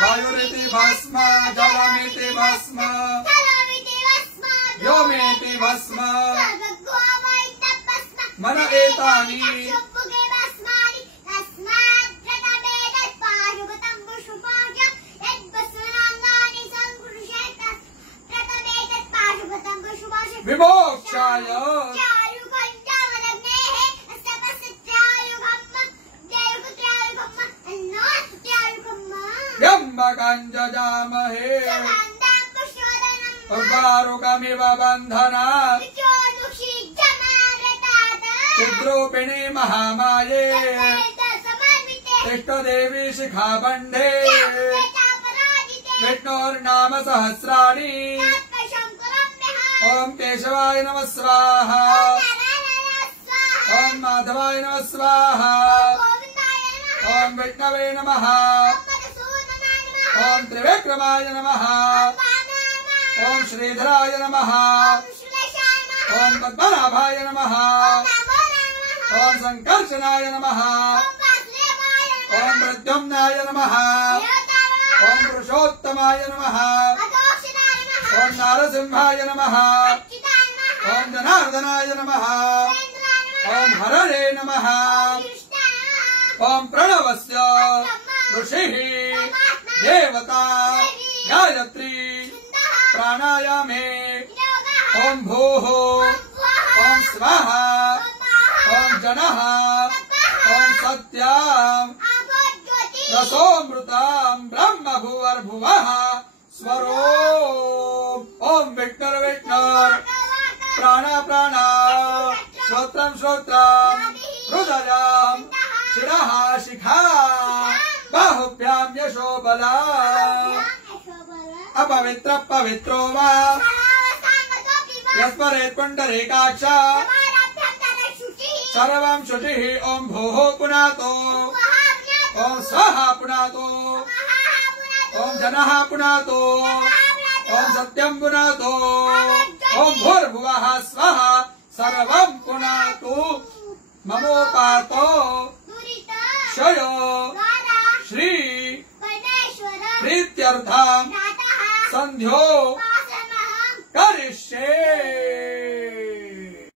वायुरिति भस्म जलमिति भस्म व्योमेति भस्म मन एतानि विमोक्षाय जजामहे उर्वारुकमिव बन्धनात् चिद्रूपिणी महामाये तिष्ठदेवी शिखाबन्धे विष्णोर्नाम सहस्राणि ओम केशवाय नमः स्वाहा ओम माधवाय नमः स्वाहा ओम विष्णवे नमः ओम त्रिविक्रमाय नमः ओम श्रीधराय नमः ओम पद्मनाभाय नमः ओम संकर्षणाय नमः ओम प्रद्युम्नाय नमः ओम पुरुषोत्तमाय नमः ओम नारसिंहाय नमः ओम जनार्दनाय नमः ओम हरणे नमः ओम प्रणवस्य ऋषिः देवता गायत्री प्राणायामे ओम भूः ओम स्वाहा ओम जनः ओम सत्यां रसोमृतां ब्रह्म भुवर्भुवः स्वरो ओम विष्णुर विष्णुर प्राण प्राण श्रोत्रं श्रोत्रं हृदयं शिरः शिखा बाहुभ्यां यशो बला अपवित्र पवित्रो वा यस्मरेत् पुण्डरीकाक्ष सर्वं शुचिः ओम भूः पुनातो ओम स्वाहा पुनातो ओम जनः पुनातो ओम सत्यं पुनातो ओम भूर्भुवः स्वः सर्वं पुनातु ममोपातो क्षयो श्री प्रीत्यर्थं संध्यो करिष्ये।